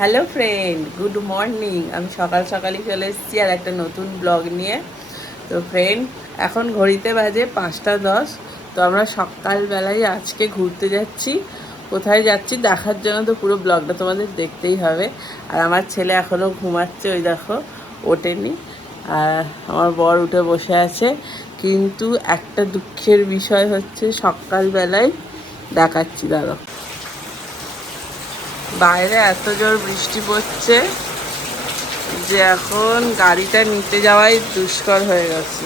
Hello friend, good morning. আমি সকাল সকালই চলে এসেছি আর একটা নতুন ব্লগ নিয়ে। তো ফ্রেন্ড, এখন ঘড়িতে বাজে 5টা 10। তো আমরা সকালবেলায় আজকে ঘুরতে যাচ্ছি। কোথায় যাচ্ছি দেখার জন্য তো পুরো ব্লগটা তোমাদের দেখতেই হবে। আর আমার ছেলে এখনও ঘুমাচ্ছে, ওই দেখো ওঠেনি। আর আমার বর উঠে বসে আছে। কিন্তু একটা দুঃখের বিষয় হচ্ছে, সকালবেলায় দেখাচ্ছি, দাঁড়ো। বাইরে এত জোর বৃষ্টি পড়ছে যে এখন গাড়িটা নিতে যাওয়াই দুষ্কর হয়ে গেছে।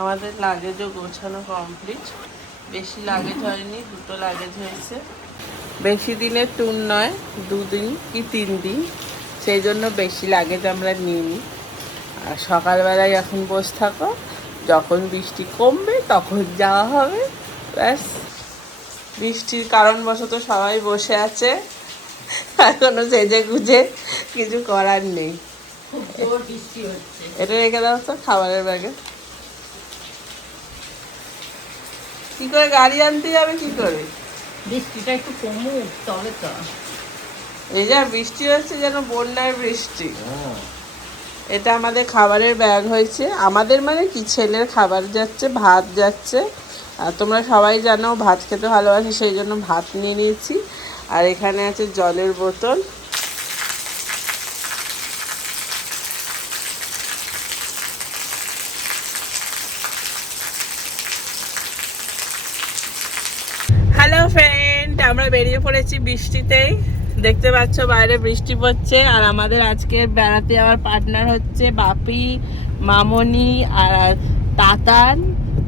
আমাদের লাগেজও গোছানো কমপ্লিট। বেশি লাগেজ হয়নি, 2টো লাগেজ হয়েছে। বেশি দিনের ট্যুর নয়, 2 দিন কি 3 দিন, সেই জন্য বেশি লাগেজ আমরা নিইনি। আর সকালবেলায় এখন বসে থাকো, যখন বৃষ্টি কমবে তখন যাওয়া হবে, ব্যাস। বৃষ্টির কারণবশত সবাই বসে আছে, এখনো সেজে গুজে কিছু করার নেই। এটা রেখে দাও তো খাবারের ব্যাগে। কি করে গাড়ি আনতে যাবে, কি করে? বৃষ্টিটা একটু কমুক তবে তো। এই যা বৃষ্টি হচ্ছে, যেন বন্যার বৃষ্টি। এটা আমাদের খাবারের ব্যাগ হয়েছে। আমাদের মানে কি, ছেলের খাবার যাচ্ছে, ভাত যাচ্ছে। আর তোমরা সবাই জানো ভাত খেতে ভালোবাসে, সেই জন্য ভাত নিয়ে নিয়েছি। আর এখানে আছে জলের বোতল। হ্যালো ফ্রেন্ড, আমরা বেরিয়ে পড়েছি বৃষ্টিতেই। দেখতে পাচ্ছ বাইরে বৃষ্টি পড়ছে। আর আমাদের আজকে বেড়াতে যাওয়ার পার্টনার হচ্ছে বাপি, মামনি আর তাতান।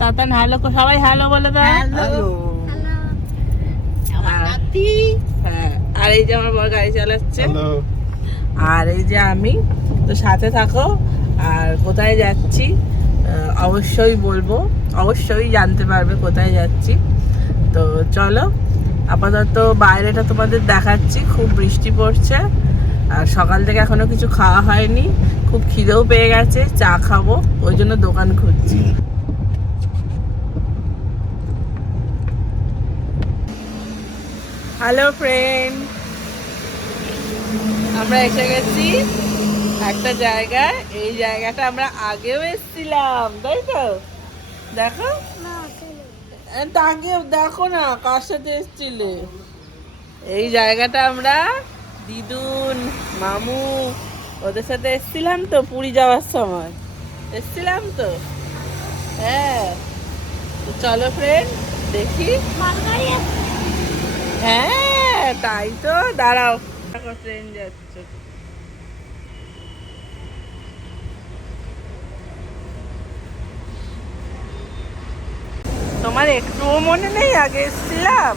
তাতান হ্যালো, সবাই হ্যালো বলে দাও। হ্যাঁ, আর এই যে আমার বড় গাড়ি চালাচ্ছে, আর এই যে আমি। তো সাথে থাকো। আর কোথায় যাচ্ছি অবশ্যই বলবো, অবশ্যই জানতে পারবে কোথায় যাচ্ছি। তো চলো, আপাতত বাইরেটা তোমাদের দেখাচ্ছি। খুব বৃষ্টি পড়ছে আর সকাল থেকে এখনো কিছু খাওয়া হয়নি। খুব খিদেও পেয়ে গেছে, চা খাবো, ওই জন্য দোকান খুঁজছি। হ্যালো ফ্রেন্ড, আমরা এসে গেছি একটা জায়গায়। এই জায়গাটা আমরা আগেও এসেছিলাম, তাই তো? দেখো, আগেও দেখো না কার সাথে এসেছিলে। এই জায়গাটা আমরা দিদুন, মামু ওদের সাথে এসেছিলাম তো, পুরী যাওয়ার সময় এসেছিলাম তো। হ্যাঁ, তো চলো ফ্রেন্ড দেখি। হ্যাঁ তাই তো, দাঁড়াও, ট্রেন যাচ্ছে। তোমার একটুও মনে নেই আগে এসেছিলাম?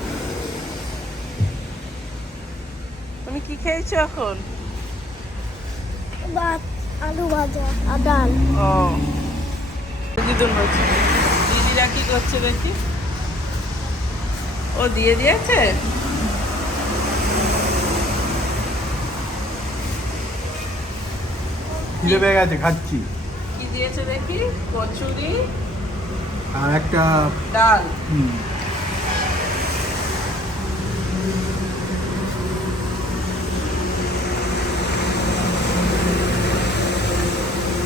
তুমি কি খেয়েছো এখন? ভাত, আলু ভাজা আর ডাল। ও, দিদুন বলছি। দিদিরা কি করছে দেখি। ও দিয়ে দিয়েছে। খিদে পেয়ে গেছে, খাচ্ছি। কি দিয়েছে দেখি। কচুরি আর একটা ডাল।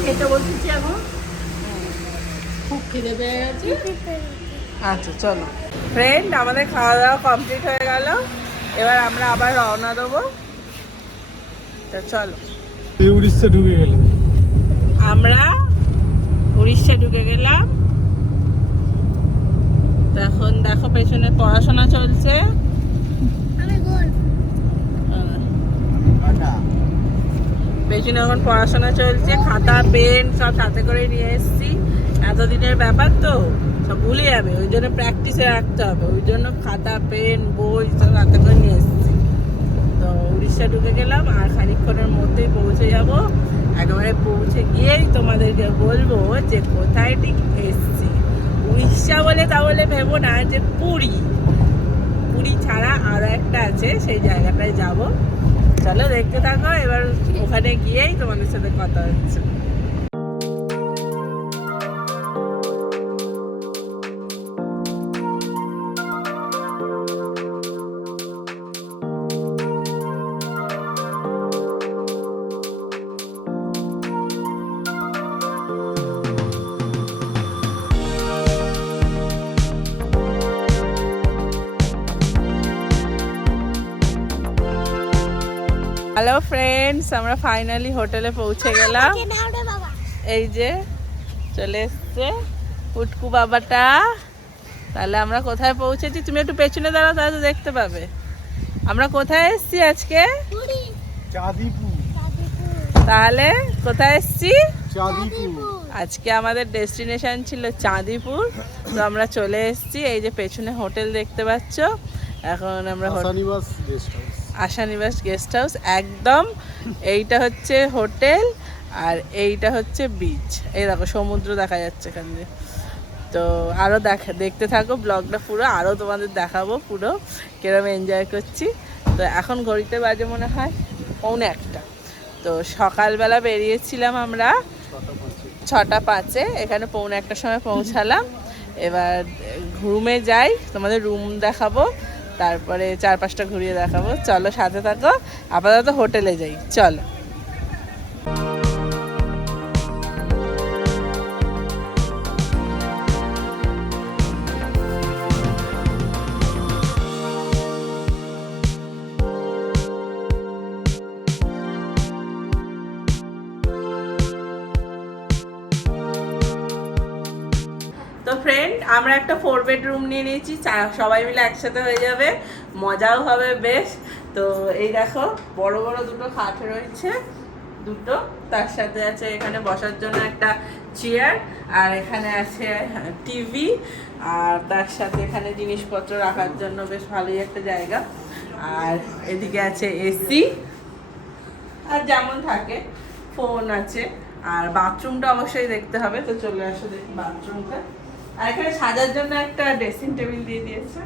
খেতে বলতেছি এখন, খুব খিদে পেয়ে গেছে। আচ্ছা চলো ফ্রেন্ড, আমাদের খাওয়া দাওয়া কমপ্লিট হয়ে গেল। এবার আমরা আবার রওনা দেবো। তো চলো, উড়িষ্যা ঢুকে গেল। আমরা উড়িষ্যা ঢুকে গেলাম। এখন দেখো পেছনে পড়াশোনা চলছে। পেছনে এখন পড়াশোনা চলছে, খাতা পেন সব সাথে করে নিয়ে এসেছি। এতদিনের ব্যাপার তো সব ভুলে যাবে, ওই জন্য প্র্যাকটিসে রাখতে হবে। ওই জন্য খাতা পেন বই সব সাথে করে নিয়ে এসেছি। তো উড়িষ্যা ঢুকে গেলাম, আর খানিকক্ষণের মধ্যেই পৌঁছে যাব। একেবারে পৌঁছে গিয়েই তোমাদেরকে বলবো যে কোথায় ঠিক এসেছি। উড়িষ্যা বলে তাহলে ভেবো না যে পুরী। পুরী ছাড়া আরো একটা আছে, সেই জায়গাটায় যাব। চলো দেখতে থাকো, এবার ওখানে গিয়েই তোমাদের সাথে কথা হচ্ছে। হ্যালো ফ্রেন্ডস, আমরা ফাইনালি হোটেলে পৌঁছে গেলাম। এই যে চলে এসছে উটকু বাবাটা। তাহলে আমরা কোথায় পৌঁছেছি, তুমি একটু পেছনে দাঁড়াও, তাহলে তো দেখতে পাবে আমরা কোথায় এসছি আজকে। চাঁদিপুর। তাহলে কোথায় এসছি? চাঁদিপুর। আজকে আমাদের ডেস্টিনেশন ছিল চাঁদিপুর। তো আমরা চলে এসেছি, এই যে পেছনে হোটেল দেখতে পাচ্ছ। এখন আমরা আশানিবাস গেস্ট হাউস একদম। এইটা হচ্ছে হোটেল আর এইটা হচ্ছে বিচ। এই দেখো সমুদ্র দেখা যাচ্ছে এখান দিয়ে। তো আরও দেখতে থাকো ব্লগটা পুরো, আরও তোমাদের দেখাবো পুরো কিরম এনজয় করছি। তো এখন ঘড়িতে বাজে মনে হয় 1:45। তো সকালবেলা বেরিয়েছিলাম আমরা 6:05, এখানে 1:45 সময় পৌঁছালাম। এবার রুমে যাই, তোমাদের রুম দেখাবো, তারপরে 4-5টা ঘুরিয়ে দেখাবো। চলো সাথে থাকো, আপাতত হোটেলে যাই, চলো। তো ফ্রেন্ড, আমরা একটা 4 বেডরুম নিয়ে নিয়েছি, সবাই মিলে একসাথে হয়ে যাবে, মজাও হবে বেশ। তো এই দেখো বড় বড় দুটো খাট রয়েছে, দুটো, তার সাথে আছে এখানে বসার জন্য একটা চেয়ার, আর এখানে আছে টিভি, আর তার সাথে এখানে জিনিসপত্র রাখার জন্য বেশ ভালোই একটা জায়গা। আর এদিকে আছে এসি, আর যেমন থাকে ফোন আছে। আর বাথরুমটা অবশ্যই দেখতে হবে, তো চলে আসো দেখি বাথরুমটা। আর এখানে সাজার জন্য একটা ড্রেসিং টেবিল দিয়ে দিয়েছে।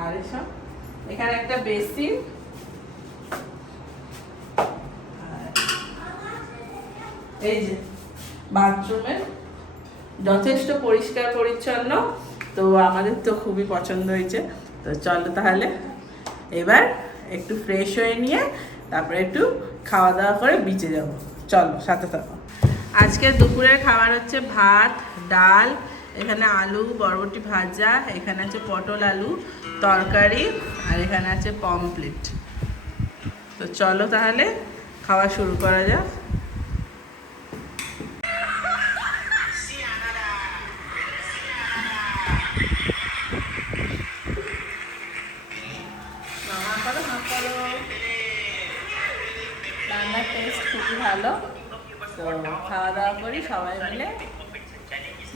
আর এসব এখানে একটা বেসিন, এই যে বাথরুমের যথেষ্ট পরিষ্কার পরিচ্ছন্ন। তো আমাদের তো খুবই পছন্দ হয়েছে। তো চলো তাহলে এবার একটু ফ্রেশ হয়ে নিয়ে তারপরে একটু খাওয়া দাওয়া করে বিচে যাব। চলো সাথে থাকো। আজকে দুপুরের খাবার হচ্ছে ভাত, ডাল, এখানে আলু বরবটি ভাজা, এখানে আছে পটল আলু তরকারি, আর এখানে আছে পমফ্লেট। তো চলো তাহলে খাওয়া শুরু করা যাক। রান্নার টেস্ট খুবই ভালো। তো খাওয়া দাওয়া করি সবাই মিলে,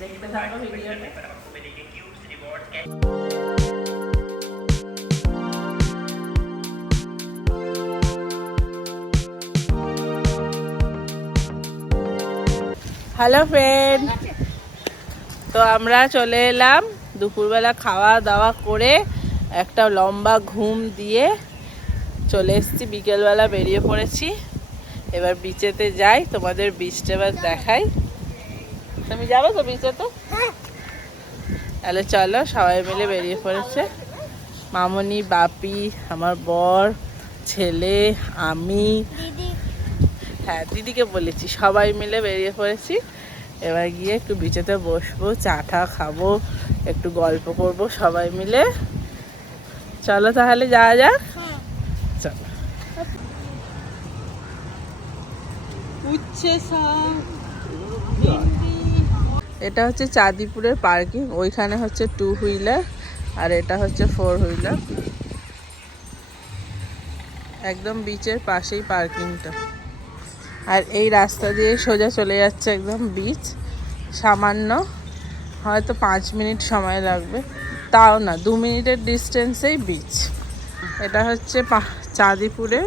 দেখতে থাকো ভিডিওটা। হ্যালো ফ্রেন্ড, তো আমরা চলে এলাম দুপুরবেলা খাওয়া দাওয়া করে একটা লম্বা ঘুম দিয়ে চলে এসেছি, বিকেলবেলা বেরিয়ে পড়েছি। এবার বিচেতে যাই, তোমাদের বিচটা এবার দেখাই। তুমি যাবো তো বিচেতে? তাহলে চলো, সবাই মিলে বেরিয়ে পড়েছে, মামনি, বাপি, আমার বর, ছেলে, আমি, হ্যাঁ দিদিকে বলেছি, সবাই মিলে বেরিয়ে পড়েছি। এবার গিয়ে একটু বিচেতে বসবো, চা টা খাবো, একটু গল্প করবো সবাই মিলে। চলো তাহলে যাওয়া যাক, চলো। এটা হচ্ছে চাঁদিপুরের পার্কিং, ওইখানে হচ্ছে 2 হুইলার আর এটা হচ্ছে 4 হুইলার। একদম বিচের পাশেই পার্কিংটা। আর এই রাস্তা দিয়ে সোজা চলে যাচ্ছে একদম বিচ। সামান্য হয়তো 5 মিনিট সময় লাগবে, তাও না, 2 মিনিটের ডিস্টেন্সেই বিচ। এটা হচ্ছে চাঁদিপুরের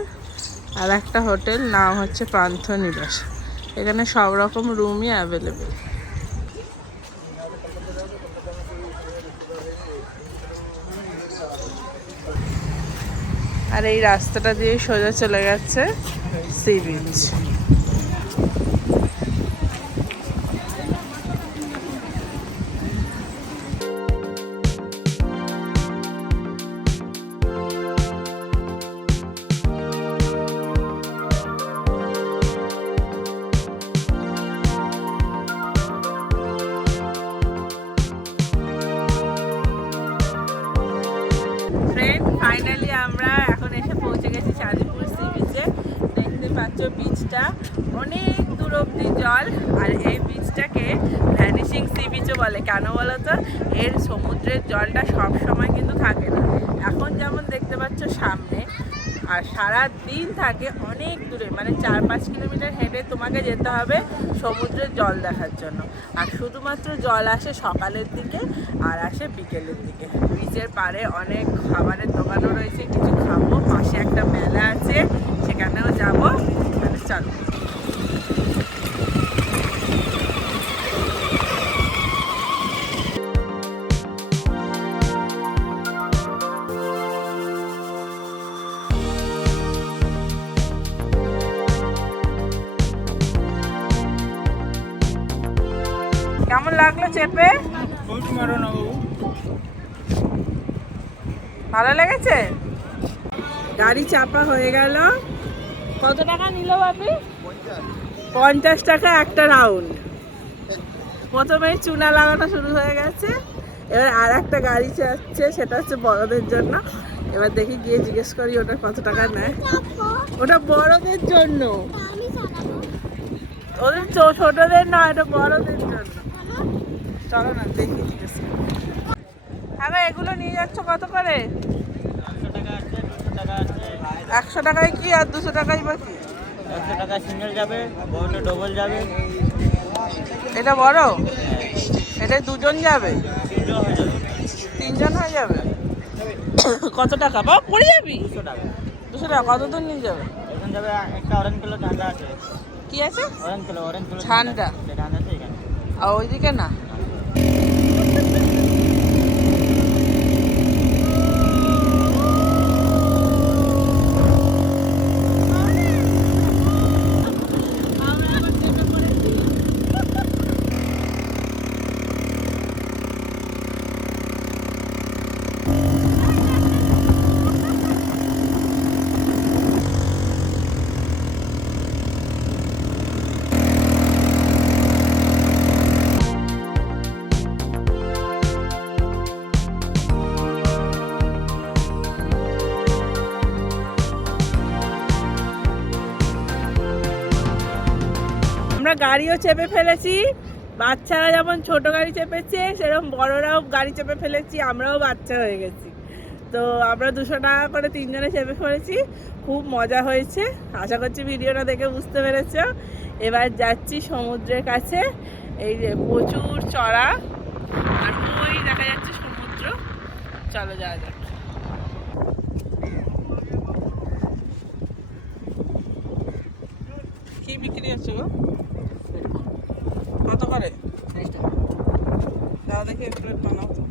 আর একটা হোটেল, নাম হচ্ছে পান্থনিবাস। এখানে সব রকম রুমই অ্যাভেলেবেল। আর এই রাস্তাটা দিয়ে সোজা চলে গেছে সি বিচ। ফাইনালি আমরা এখন এসে পৌঁছে গেছি চাঁদিপুর সি বিচে। পাচ্ছ বিচটা অনেক দূর অব্দি জল। আর এই বিচটাকে ভ্যানিশিং সি বিচও বলে। কেন বলো তো, এর সমুদ্রের জলটা সব সময় কিন্তু থাকে না। এখন যেমন দেখতে পাচ্ছ সামনে, আর সারা দিন থাকে অনেক দূরে, মানে 4-5 কিলোমিটার হেঁটে তোমাকে যেতে হবে সমুদ্রের জল দেখার জন্য। আর শুধুমাত্র জল আসে সকালের দিকে আর আসে বিকেলের দিকে। বিচের পাড়ে অনেক খাবারের দোকানও রয়েছে, কিছু খাবো, পাশে একটা মেলা আছে সেখানেও যাবো। মানে চলো। কেমন লাগলো চেপে? ভালো লেগেছে? গাড়ি চাপা হয়ে গেল। কত টাকা নিল বাপি? 50 টাকা একটা রাউন্ড। প্রথমেই চুনা লাগানো শুরু হয়ে গেছে। এবার আর একটা গাড়ি যাচ্ছে, সেটা হচ্ছে বড়দের জন্য। এবার দেখি গিয়ে জিজ্ঞেস করি ওটা কত টাকা নেয়। ওটা বড়দের জন্য, ওদের ছোটদের না, এটা বড়দের জন্য। চলো না দেখি জিজ্ঞেস করি। হ্যাঁ, এগুলো নিয়ে যাচ্ছ কত করে? 100 টাকায় কি আর 200 টাকাই বাকি? 100 টাকা সিঙ্গেল যাবে, বড়টা ডবল যাবে। এটা বড়, এটা দুজন যাবে, 3জন হয়ে যাবে। কত টাকা বা পড়ে যাবি? 200 টাকা। 200 টাকা কত দূর নিয়ে যাবে? এখন যাবে একটা অরেঞ্জ কালার ঠান্ডা আছে। কি আছে? অরেঞ্জ কালার ঠান্ডা। ঠান্ডা আছে এখানে। আর ওইদিকে না। আমরা গাড়িও চেপে ফেলেছি। বাচ্চারা যেমন ছোট গাড়ি চেপেছে, সেরকম বড়রাও গাড়ি চেপে ফেলেছি। আমরাও বাচ্চা হয়ে গেছি। তো আমরা 200 টাকা করে 3জনে চেপে ফেলেছি। খুব মজা হয়েছে। আশা করছি ভিডিওটা দেখে বুঝতে পেরেছ। এবার যাচ্ছি সমুদ্রের কাছে। এই যে প্রচুর চড়া, আর ওই দেখা যাচ্ছে সমুদ্র। চলো যাওয়া যাক। কি বিক্রি আছে গো? কত করে? দাও দেখি এক প্লেট বানাও তো।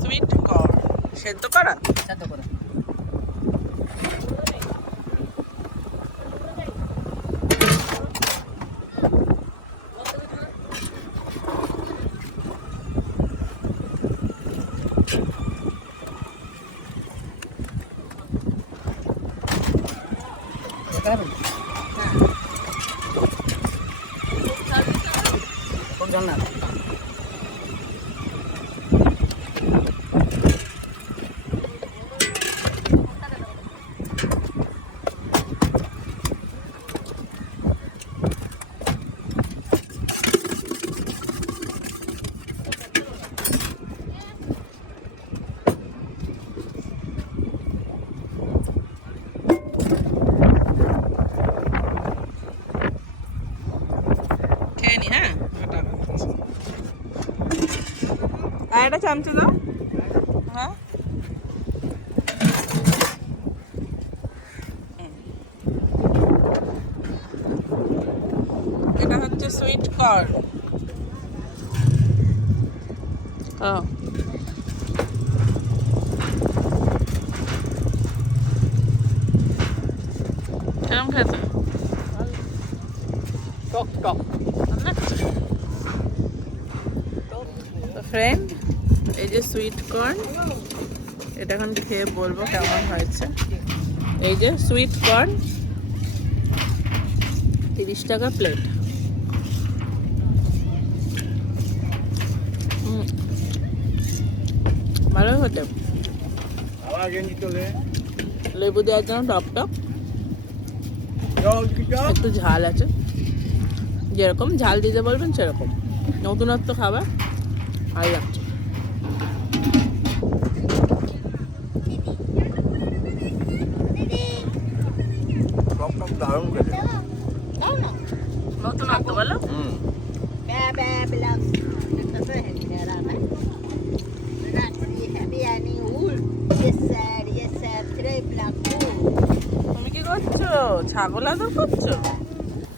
সুইট কর্ন সেদ্ধ করা? সেদ্ধ করে। কোন জন্য? খেয়ে নি। হ্যাঁ, আর একটা চামচে দাও। হ্যাঁ, এটা হচ্ছে সুইট কর্ন। ও কেমন খেতে? টক টক। তো ফ্রেন্ড, এই যে সুইট কর্ন, এটা এখন খেয়ে বলবো কেমন হয়েছে। এই যে সুইট কর্ন 30 টাকা প্লেট। ভালো হতে। গেঞ্জি তোলে লেবু দেওয়ার জন্য টপ টপ জল কি জল একটু ঝাল আছে, যেরকম ঝাল দিতে বলবেন সেরকম। নতুনত্ব খাবার, ভালো লাগছে। টক টক দারুণ খেতে নতুনত্ব বলো। তুমি কি করছো? ছাগল আদর করছো?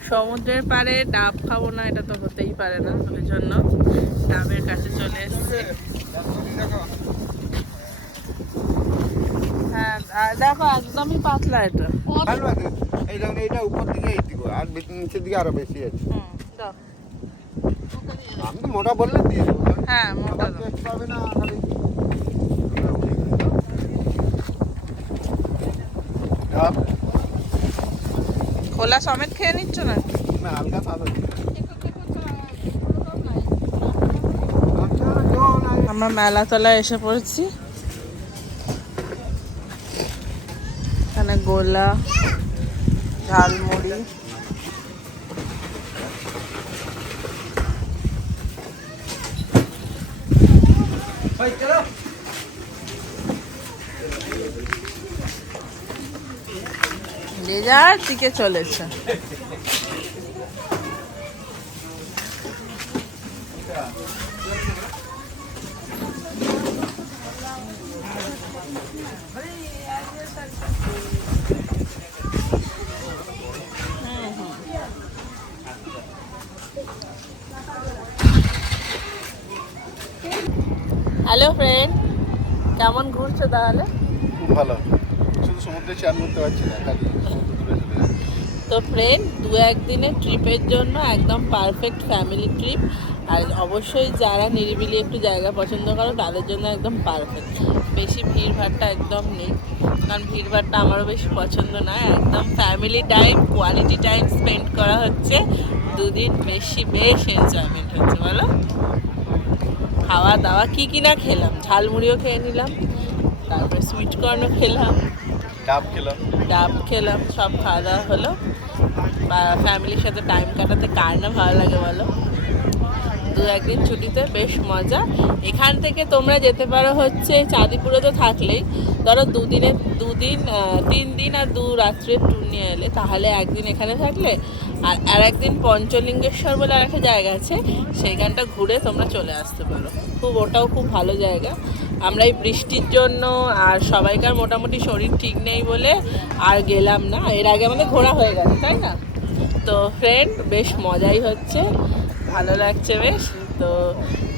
সমুদ্রের পাড়ে ডাব খাবো না এটা তো হতেই পারে না, ওই জন্য ডাবের কাছে চলে এসেছি। হ্যাঁ আর দেখো একদমই পাতলা এটা। এই দেখুন এইটা উপর দিকে এই দিকে আর নিচের দিকে আরো বেশি আছে। দাও। আমি তো মোটা বললে দিয়ে দেবো। হ্যাঁ মোটা দাও। টেস্ট পাবে না খালি খোলা সমেত খেয়ে নিচ্ছ না? না হালকা স্বাদ হচ্ছে। আমরা মেলাতলায় এসে পড়েছি। এখানে গোলা, ঝালমুড়ি, যে যার দিকে চলেছে। হ্যালো ফ্রেন্ড, কেমন ঘুরছো তাহলে? খুব ভালো, শুধু সমুদ্রে চান করতে পারছি না, খালি সমুদ্র দূরে দূরে। তো ফ্রেন্ড, 2-1 দিনের ট্রিপের জন্য একদম পারফেক্ট ফ্যামিলি ট্রিপ। আর অবশ্যই যারা নিরিবিলি একটু জায়গা পছন্দ করো তাদের জন্য একদম পারফেক্ট। বেশি ভিড়ভাড়টা একদম নেই, কারণ ভিড়ভাড়টা আমারও বেশি পছন্দ নয়। একদম family time, quality time spend করা হচ্ছে। 2 দিন বেশ এনজয়মেন্ট হচ্ছে বলো। খাওয়া দাওয়া কি না খেলাম, ঝালমুড়িও খেয়ে নিলাম, তারপরে সুইট কর্নও খেলাম, ডাব খেলাম, সব খাওয়া দাওয়া হলো। বা ফ্যামিলির সাথে টাইম কাটাতে কার না ভালো লাগে বলো। 2-1 দিন ছুটিতে বেশ মজা। এখান থেকে তোমরা যেতে পারো হচ্ছে চাঁদিপুরে তো থাকলেই, ধরো 3 দিন আর 2 রাত্রের ট্যুর নিয়ে এলে, তাহলে 1 দিন এখানে থাকলে আর 1 দিন পঞ্চলিঙ্গেশ্বর বলে আর একটা জায়গা আছে, সেইখানটা ঘুরে তোমরা চলে আসতে পারো। ওটাও খুব ভালো জায়গা। আমরা এই বৃষ্টির জন্য আর সবাইকার মোটামুটি শরীর ঠিক নেই বলে আর গেলাম না। এর আগে আমাদের ঘোরা হয়ে গেছে, তাই না? তো ফ্রেন্ড, বেশ মজাই হচ্ছে, ভালো লাগছে বেশ। তো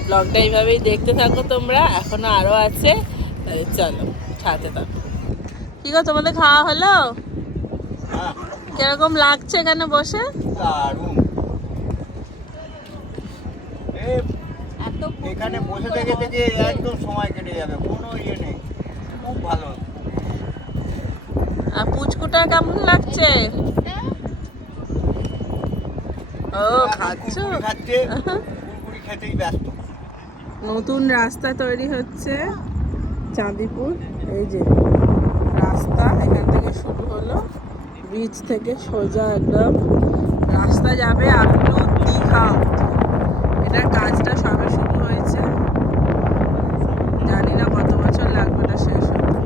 ব্লগটা এইভাবেই দেখতে থাকো তোমরা, এখনো আরও আছে, তাই চলো সাথে থাকো। কি গো, তোমাদের খাওয়া হলো? কিরকম লাগছে এখানে বসে? দারুণ। এখানে বসে থেকে থেকে একদম সময় কেটে যাবে, কোনো ইয়ে নেই, খুব ভালো। আর পুচকুটা কেমন লাগছে? ও খাচ্ছে, কুরকুরি খেতেই ব্যস্ত। নতুন রাস্তা তৈরি হচ্ছে চাঁদিপুর। এই যে রাস্তা এখান থেকে শুরু হলো, ব্রিজ থেকে সোজা একদম রাস্তা যাবে আপটু দীঘা। এটার কাজটা সবে শুরু হয়েছে, জানি না কত বছর লাগবে এটা শেষ হতে।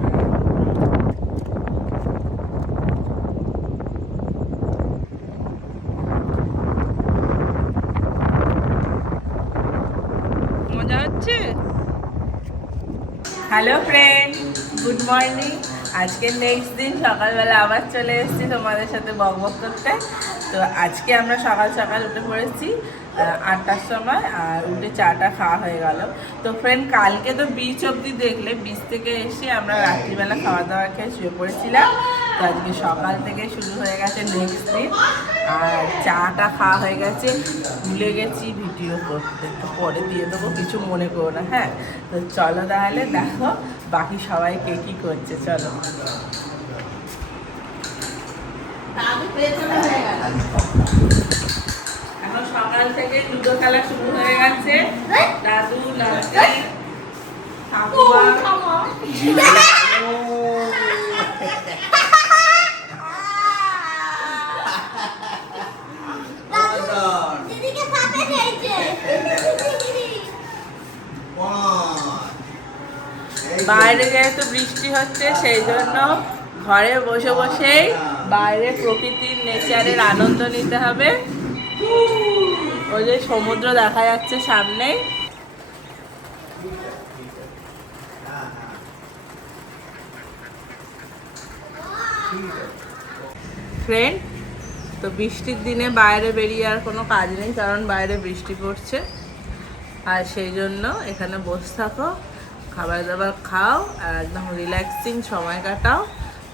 মজা হচ্ছে। Hello friend, good morning. আজকে নেক্সট দিন সকালবেলা আবার চলে এসেছি তোমাদের সাথে বকবক করতে। তো আজকে আমরা সকাল সকাল উঠে পড়েছি 8টার সময়, আর উঠে চাটা খাওয়া হয়ে গেল। তো ফ্রেন্ড, কালকে তো বিচ অবধি দেখলে, বিচ থেকে এসে আমরা রাত্রিবেলা খাওয়া দাওয়া খেয়ে শুয়ে পড়েছিলাম। তো আজকে সকাল থেকে শুরু হয়ে গেছে নেক্সট দিন, আর চাটা খাওয়া হয়ে গেছে। ভুলে গেছি ভিডিও করতে, তো পরে দিয়ে দেবো, কিছু মনে করো না, হ্যাঁ? তো চলো তাহলে দেখো বাকি সবাই কে কী করছে, চলো। এখন সকাল থেকে লুডো খেলা শুরু হয়ে গেছে। দাদু, নাতি, ঠাকুমা, বাইরে যেহেতু বৃষ্টি হচ্ছে সেই জন্য ঘরে বসে বসেই বাইরে প্রকৃতির নেচারের আনন্দ নিতে হবে। ওই যে সমুদ্র দেখা যাচ্ছে সামনে। ফ্রেন্ড, তো বৃষ্টির দিনে বাইরে বেরিয়ে আর কোনো কাজ নেই, কারণ বাইরে বৃষ্টি পড়ছে। আর সেই জন্য এখানে বসে থাকো, খাবার দাবার খাও আর একদম রিল্যাক্সিং সময় কাটাও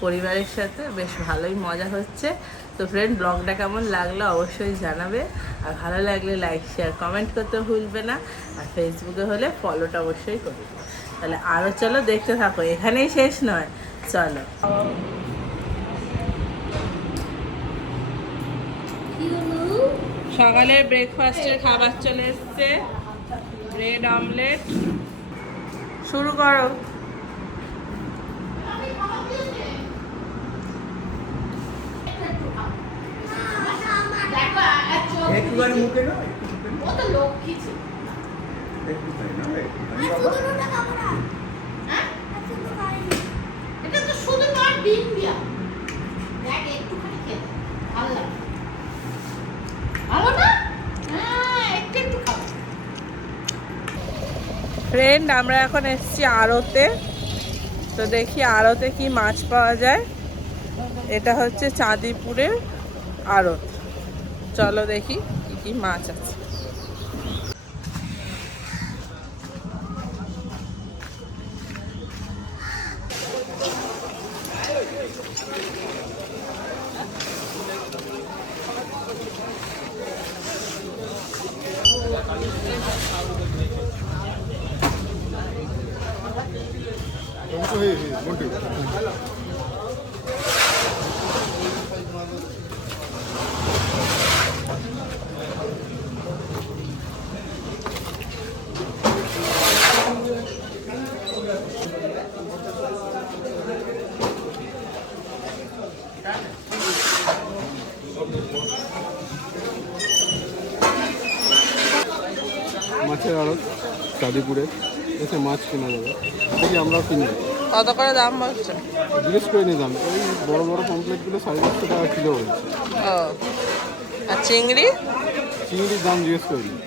পরিবারের সাথে। বেশ ভালোই মজা হচ্ছে। তো ফ্রেন্ড, ব্লগটা কেমন লাগলো অবশ্যই জানাবে। আর ভালো লাগলে লাইক শেয়ার কমেন্ট করতে ভুলবে না। আর ফেসবুকে হলে ফলোটা অবশ্যই করবে। তাহলে আরও চলো দেখতে থাকো, এখানেই শেষ নয়, চলো। সকালের ব্রেকফাস্টের খাবার চলে এসছে, ব্রেড অমলেট। শুরু করো। একটুখানি মুখে নাও, ও তো লক্ষ্মী ছিল। একটুখানি নাও, একটুখানি আর বাবা। শুধু খাবো না। হ্যাঁ, আর শুধু খাইনি। এটা তো শুধু মার ডিম দিয়া। দেখ একটুখানি খেয়ে ভালো লাগে। ভালো না? হ্যাঁ, একটু একটু খাও। ফ্রেন্ড, আমরা এখন এসেছি আড়তে। তো দেখি আড়তে কি মাছ পাওয়া যায়। এটা হচ্ছে চাঁদিপুরের আড়ত। চলো দেখি কি কি মাছ আছে। মাছের আড়ত চাঁদিপুরে এসে মাছ কেনা যাবে, দেখি আমরাও কিনবো। কত করে দাম বলছে? জিজ্ঞেস করে নিলাম, ওই বড় বড় পমপ্লেটগুলো 550 টাকা কিলো বলছে। ও, আর চিংড়ি? চিংড়ির দাম জিজ্ঞেস করিনি।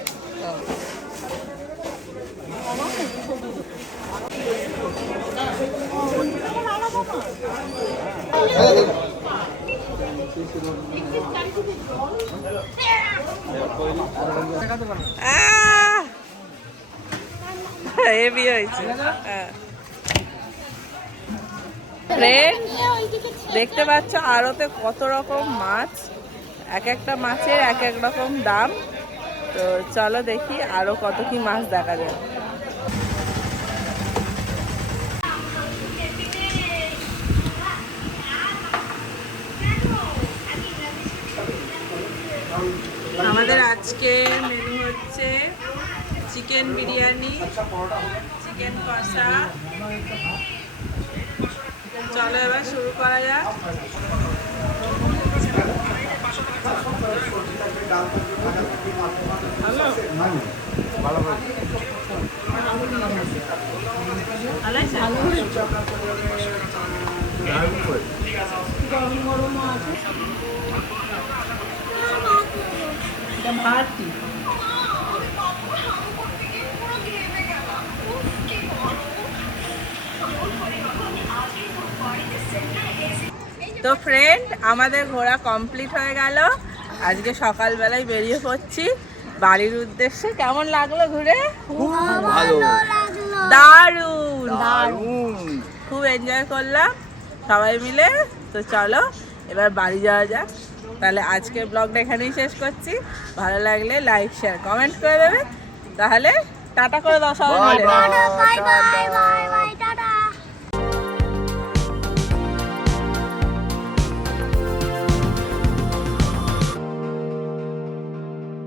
হেভি হয়েছে। ফ্রেন্ড, দেখতে পাচ্ছ আড়তে কত রকম মাছ, এক একটা মাছের এক এক রকম দাম। তো চলো দেখি আরো কত কি মাছ দেখা যায়। আমাদের আজকে মেনু হচ্ছে চিকেন বিরিয়ানি, চিকেন কষা। চলো এবার শুরু করা যাক। হ্যালো, ভালো ভাতি। তো ফ্রেন্ড, আমাদের ঘোরা কমপ্লিট হয়ে গেল। আজকে সকালবেলায় বেরিয়ে পড়ছি বাড়ির উদ্দেশ্যে। কেমন লাগলো ঘুরে? ভালো, দারুণ, দারুণ। খুব এনজয় করলাম সবাই মিলে। তো চলো এবার বাড়ি যাওয়া যাক। তাহলে আজকের ব্লগটা এখানেই শেষ করছি। ভালো লাগলে লাইক শেয়ার কমেন্ট করে দেবে। তাহলে টাটা করে দাও সবাই মিলে। Bye bye bye bye.